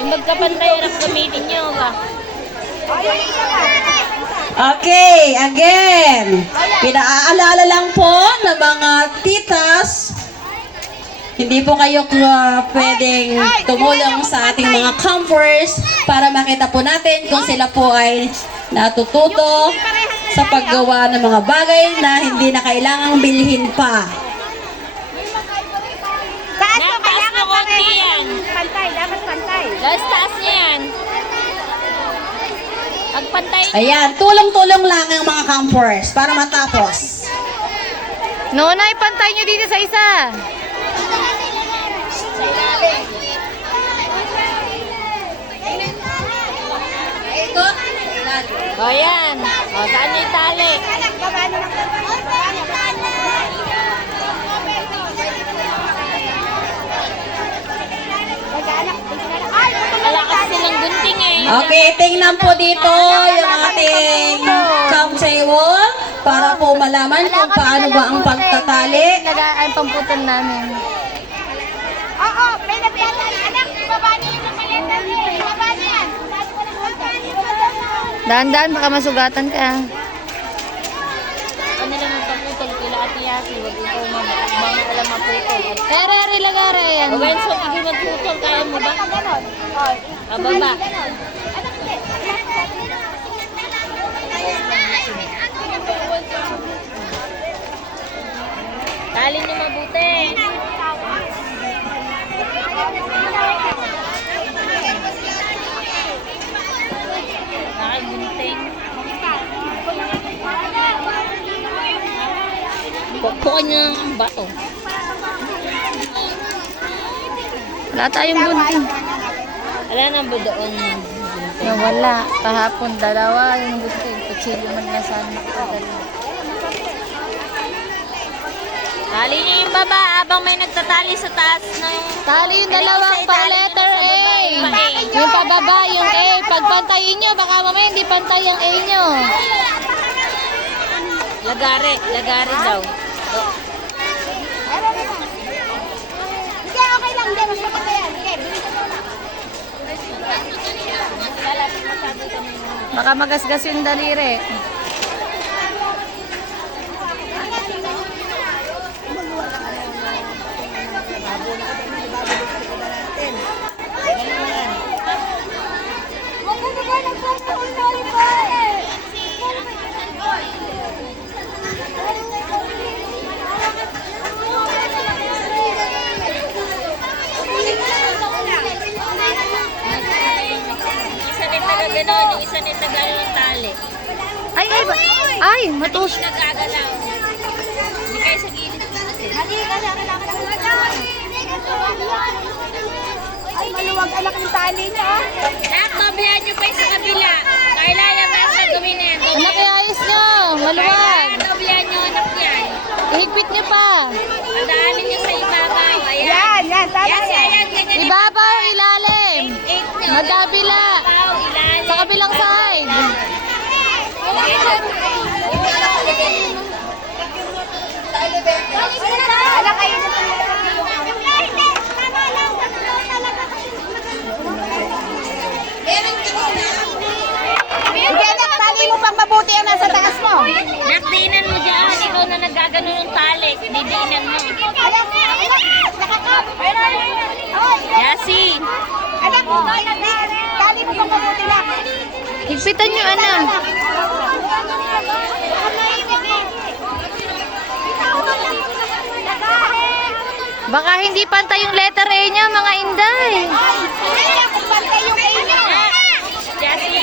Yung magkapantay rin gamitin nyo ba? Okay, again. Pinaalala lang po ng mga titas, hindi po kayo pwedeng tumulong sa ating mga campers para makita po natin kung sila po ay natututo sa paggawa ng mga bagay na hindi na kailangang bilhin pa. Taas mo, kailangan konti yan. Pantay, dapat pantay. Last taas niya yan. Pagpantay. Ayan, tulong-tulong lang ang mga campers para matapos. Nona, ipantay nyo dito sa isa. O yan. O, saan niya itali? Malakas silang gunting eh. Okay, tingnan po dito yung ating camp table para po malaman kung paano ba ang pagtatali. Ang pamputan namin. Oo, may nabiyatan. Anak, baba niyo yung nakalatan eh. Baba niyan. Dahan-dahan, baka masugatan ka. Ano lang ang pagputol kila Ate Yasi. Huwag ikaw mga alam maputol. Ere, lagare yan. O Wenso, ikaw nagputol. Kaya mo ba? Ababa. Tali niyo mabuti. Nakagunting. Pukpukan niyo ng bato. Wala tayong gunting. Wala na ba doon? Wala. Kahapon, dalawa yung gunting. Kutsilyo man na sana nakadala. Tali niyo yung baba habang may nagtatali sa taas ng... Tali yung dalawang pang letter A. Yung pababa, yung A. Pagpantayin nyo, baka mamaya hindi pantay ang A nyo. Lagari daw. Sige, okay lang. Hindi, mas maganda yan. Sige, bilhin ko na. Baka magasgas yung daliri. Maganda ba? Nagpapakuli pa eh. Isa ni taga ganon, yung isa ni taga ng tali. Ay, matus. Nagagalaw. Hindi kayo sa gilid. Ay, maluwag anak ng tali niya. Nak, babayan nyo pa yung sa kabila. Kailangan na sa gawin na yan. Anak, iayos nyo. Maluwag. Babayan nyo, anak yan. Ihigpit nyo pa. Padaanin nyo sa ibabaw. Yan, yan. Tama Yan, yan. yan, ganyan. Ibabaw, ilalim. 8 nyo. Magkabila. Ibabaw, ilalim. Sa kabilang side. Anak, kayo na tama lang. Sige, anak, tali mo pang mabuti ang nasa taas mo. Nakdiinan mo dyan. Ikaw na naggagano ng tali. Didiinan mo. Anak, nakakap. Yasi. Anak, tali mo pang mabuti lang. Higpitan nyo, anak. Baka hindi pantay yung letter A niya, mga inday. Yasi,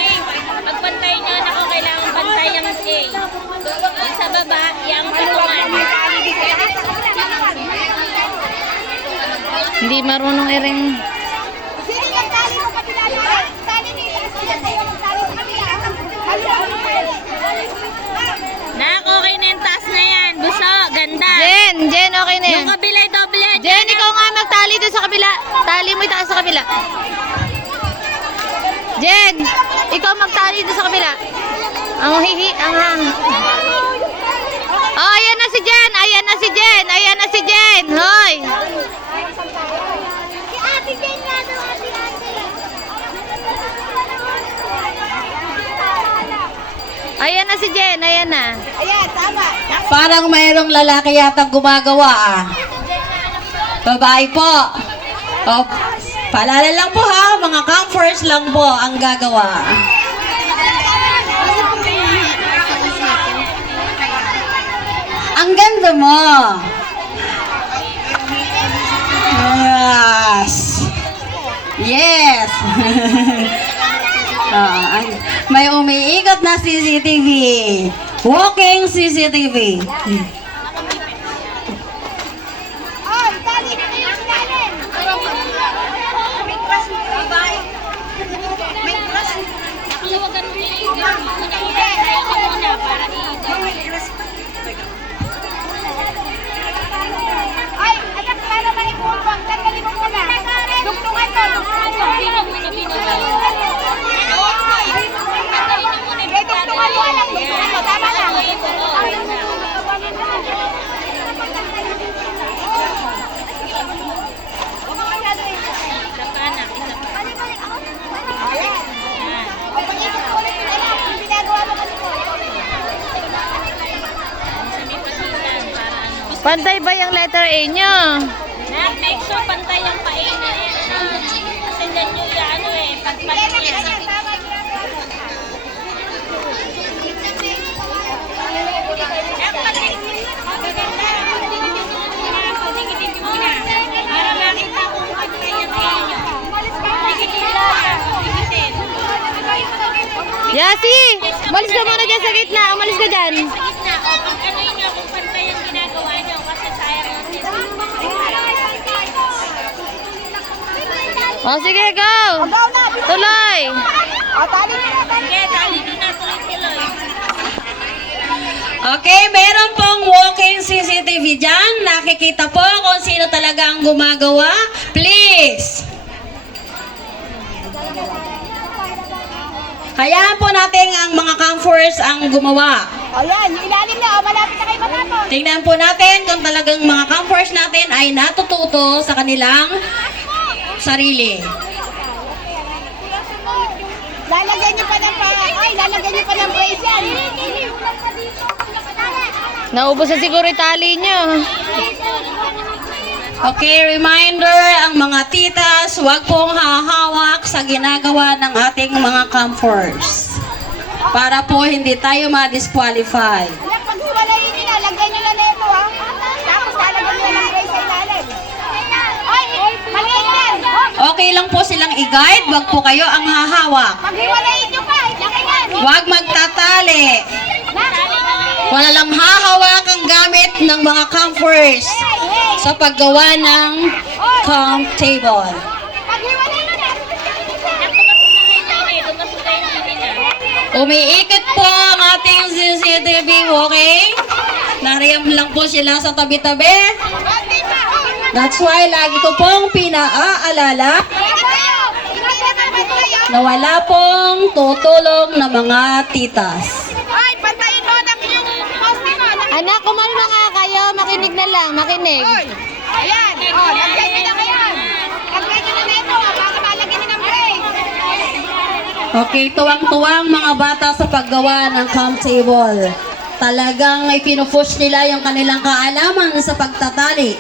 pagpantay nyo, naku, kailangan pantay ang A. Yung sa baba, yung patungan. Hindi marunong iring. Sino yung tali mo kapila na? Tali ni sa'yo ang tali sa kapila. Nak, okay na yung taas na yan. Buso, ganda. Jen, okay na yan. Yung kabila, doble. Jen, ikaw nga magtali doon sa kabila. Tali mo itaas sa kabila. Jen, ikaw magtali doon sa kabila. Ang hihi, ang hang. Oh, ayan na si Jen, ayan na si Jen, ayan na si Jen. Hoy. Si Ate Jane nga daw, Ate. Ayan na si Jen, ayan na. Ayan, tama. Parang mayroong lalaki yata gumagawa ah. Babae po. O, paalala lang po ha, mga comforts lang po ang gagawa. Ang ganda mo. Yes. Yes. May umiikot na CCTV. Walking CCTV. Oh, itali na yung sinanin. May crush mo, babae. May crush mo. Nakaluwagan mo yung Ayaw ko muna para Ay, anak, para maipulpang. Tanggalin mo muna. Dugtungan mo, dugtungan mo. Eh, dugtungan mo, anak. Dugtungan mo, tama na. O, pag-ikot ko ulit yung anak. Yung ginagawa mo kasi ko. Pantay ba yung letter A nyo? Make sure pantay yung pain na yan. Kasi dyan yung ano eh, pagpalit niya. Tama, ginagawa mo. Para makita kung pantay yung pain nyo. Yasi! Umalis ka muna dyan sa gitna. Umalis ka dyan. Sa gitna, o pag ano nyo kung pantay yung ginagawa nyo kasi sayang yung O sige, go! Go na. Tuloy! O, tali mo na, tali. Sige, tali doon na tuloy-tuloy. Okay, meron pong walking CCTV dyan. Nakikita po kung sino talaga ang gumagawa. Please. Hayaan po natin ang mga comforts ang gumawa. O, yan. Yung ilalim na. O, malapit na kayo matapos. Tingnan po natin kung talagang mga comforts natin ay natututo sa kanilang sarili. Lalagyan niyo pa ng lalagyan niyo pa ng brace yan. Naubos na siguro yung tali nyo. Okay, reminder, ang mga titas, huwag pong hahawak sa ginagawa ng ating mga comforts. Para po hindi tayo ma-disqualify. Anak, paghiwalayin niyo na. Lagyan niyo na neto, ha? Tapos lalagyan niyo na ng brace sa ilalim. Ay, maliit yan. Okay lang po silang i-guide, huwag po kayo ang hahawak. Paghiwalayin niyo pa. Ilagay yan. Huwag magtatali. Wala lang hahawak ang gamit ng mga comforts sa paggawa ng comp table. Paghiwalay mo na. Umiikot po ang ating CCTV walking. Nariyan lang po sila sa tabi-tabi. Konti pa. That's why lagi ko pong pinaaalala na wala pong tutulong na mga titas. Ay, pantayin mo anak yung poste mo. Anak, kumano na nga kayo. Makinig na lang, makinig. Ayan. O, lagyan niyo na ngayon. Lagyan niyo na neto, ha? Baka malagyan niyo ng brace. Okay, tuwang-tuwang mga bata sa paggawa ng comp table. Talagang ay pinupush nila yung kanilang kaalaman sa pagtatali.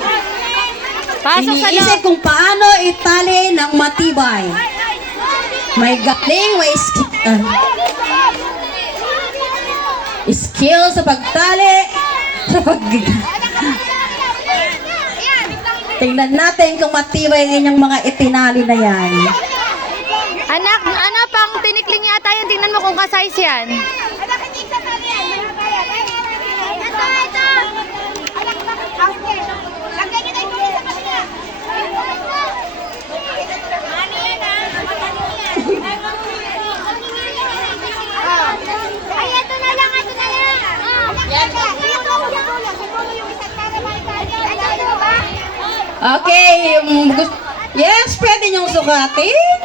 Pasok sa Iniisip loob. kung paano itali ng matibay. May galing, may skill sa pagtali, sa Tingnan natin kung matibay ang inyong mga itinali na yan. Anak, ano pang tinikling yata yan? Tingnan mo kung ka-size yan. Anak, hindi sa tali yan. Mahaba yan. Ito, ito. Anak, okay. Lagyan niyo na yung brace sa kanila. Ano yan, ha? Matali yan. Ay, ito na lang, ito na lang. Yan. Siguro yung isang para maitali. Ito, ha? Okay, yes, pwede niyong sukatin.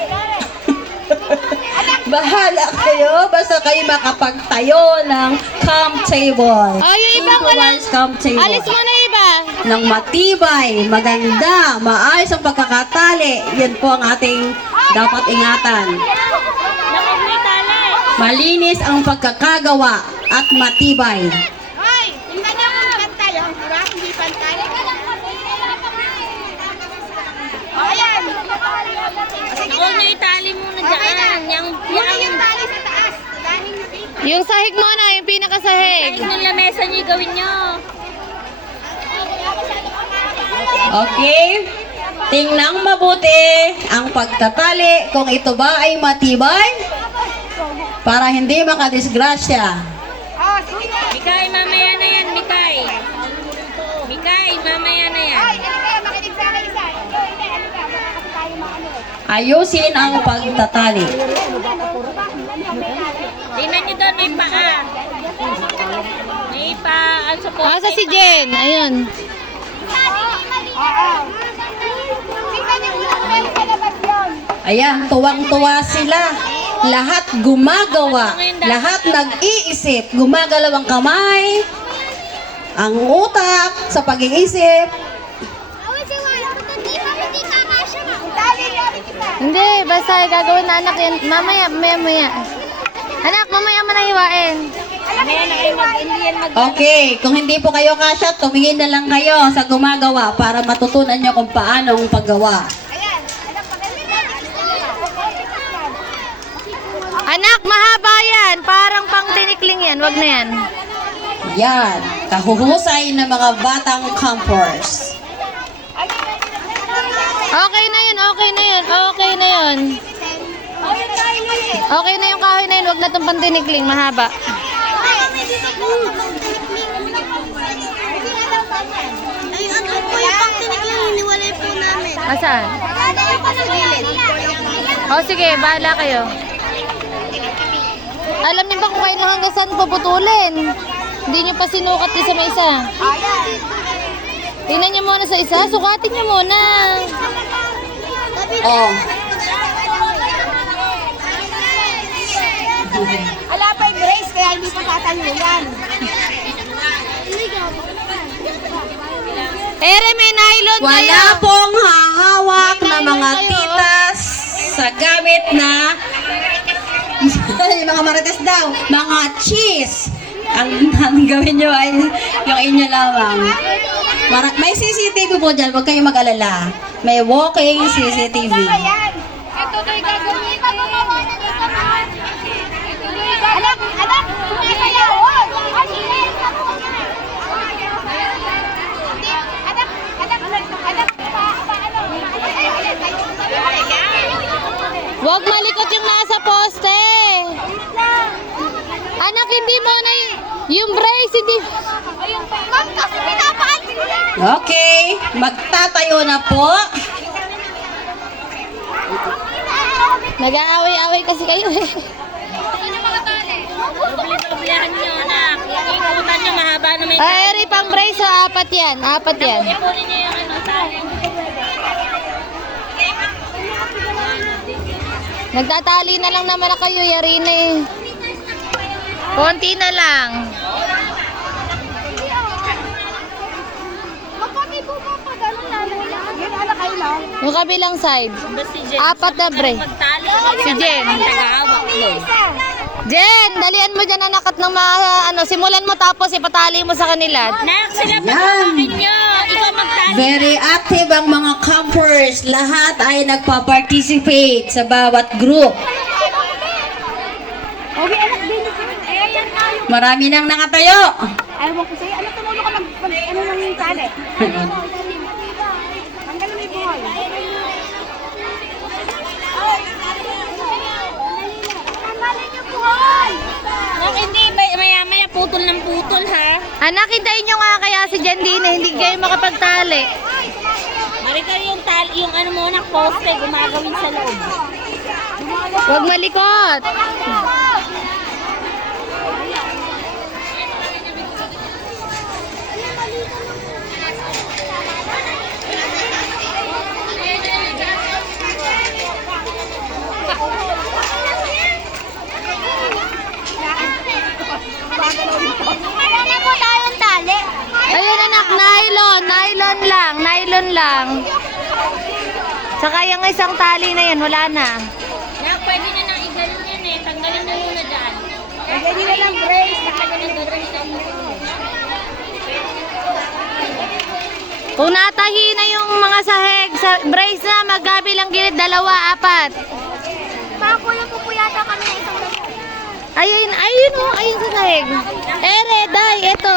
Bahala kayo, basta kayo makapagtayo ng comp table. Oh, yung ibang walang... Improvised comp table. Alis mo na iba. Ng matibay, maganda, maayos ang pagkakatali. Yan po ang ating dapat ingatan. Naku, may tala eh. Malinis ang pagkakagawa at matibay. Hoy, tingnan niyo kung pantay. Ang kurang hindi pantay. O, ayan. Sige Huwag na. nyo itali muna Okay na. dyan. Muna yung tali sa taas. Dahil dito. Yung sahig muna, yung pinakasahig. Kahit ng lamesa nyo gawin nyo. Okay? Tingnan mabuti ang pagtatali kung ito ba ay matibay para hindi makadisgrasya. Oh, sige na. Mikay, mamaya na yan, Mikay. Mikay, mamaya na yan. Hoy, ano kaya makinig sa akin isa? Hindi, ano ka? Baka kasi tayo maano. Ayusin ang pagtatali. Tingnan nyo doon, may paa. May paa, ang support. Asa si Jen? Ayun. Oo. Tingnan niyo kung meron sa labas yun. Ayan, tuwang-tuwa sila. Lahat gumagawa. Lahat nag-iisip. Gumagalaw ang kamay, ang utak sa pag-iisip. Dali niyo rin isa. Hindi, basta gagawin na anak yan. Mamaya, maya. Anak, mamaya mo na hiwain. Mamaya na kayo hindi yan Okay, kung hindi po kayo kasya, tumingin na lang kayo sa gumagawa para matutunan nyo kung paano ang paggawa. Ayan. Anak, pakinig na. Anak, mahaba yan. Parang pang tinikling yan. Wag na yan. Yan, kahuhusay ng mga batang campers. Okay na yun, okay na yun, okay na yun. Okay na yung kahoy na yun. Wag na itong pang tinikling. Mahaba. Ay, ano po yung pang tinikling hiniwalay po namin? Asan? O sige, bahala kayo. Alam niyo ba kung kailan hanggang saan puputulin? Hindi niyo pa sinukat isa may isa. Tingnan niyo muna sa isa. Sukatin niyo muna. Oh, Ala pa yung brace, kaya hindi pa tatayo yan. Ere, may nylon wala kayo. pong hahawak na mga titas sa gamit na yung mga marites daw, mga cheese. Ang gawin nyo ay yung inyo lamang. May CCTV po dyan, huwag kayong mag-alala. May walking CCTV. Ayan. Ito to'y gagawin. Anak, anak, sumasayaw. Anak, anak, Huwag malikot yung nasa poste. Anak, hindi mo na yung brace, hindi. Ma'am, kasi pinapaalis ko lang. Okay, magtatayo na po. Nag-aaway-aaway kasi kayo eh. Doblehan nyo, anak. Ikutan nyo, mahaba na may Ay, Ere, pang brace, so apat yan. Apat yan. Ipunin nyo yung ano, tali. Nagtatali na lang naman na kayo, yari na eh. Konti na lang. Magkami po ba pa gano'n na? Yun, anak, kayo lang. Yung kabilang side. Basta si Jen. Apat na bre. Pagtali. Si Jen. Tagahawak nun. Jen, dalian mo dyan anak at ng mga, simulan mo tapos ipatali mo sa kanila. Nak, sila Yan. pagkawakin nyo. Ikaw magtali. Very active ang mga campers. Lahat ay nagpa-participate sa bawat group. Okay, anak, din. Ayan tayo. Marami nang nakatayo. Ayaw mo ko sa'yo. Ano, tumulong ka ano nang yung tali? Tanggalin mo yung buhay. Tanggalin yung buhay. Nak, hindi. Maya-maya putol ng putol, ha? Anak, hintayin nyo nga kaya si Jen din eh. Hindi kayo makapagtali. Marika yung tali, yung ano mo, nak, poste, gumagawin sa loob. Huwag malikot. Ano mo tayong tali? Ayun anak, nylon lang. Saka yung isang tali na yan, wala na. Nak, pwede na nang igaling yan eh. Tanggalin nyo muna dyan. Lagyan nyo na lang brace. Kung natahi na yung mga sahig, sa brace na, magkabilang gilid, 2, 4. Pakulo po yata kami na isang Ayun, ayun sa sahig. Ere, day, ito.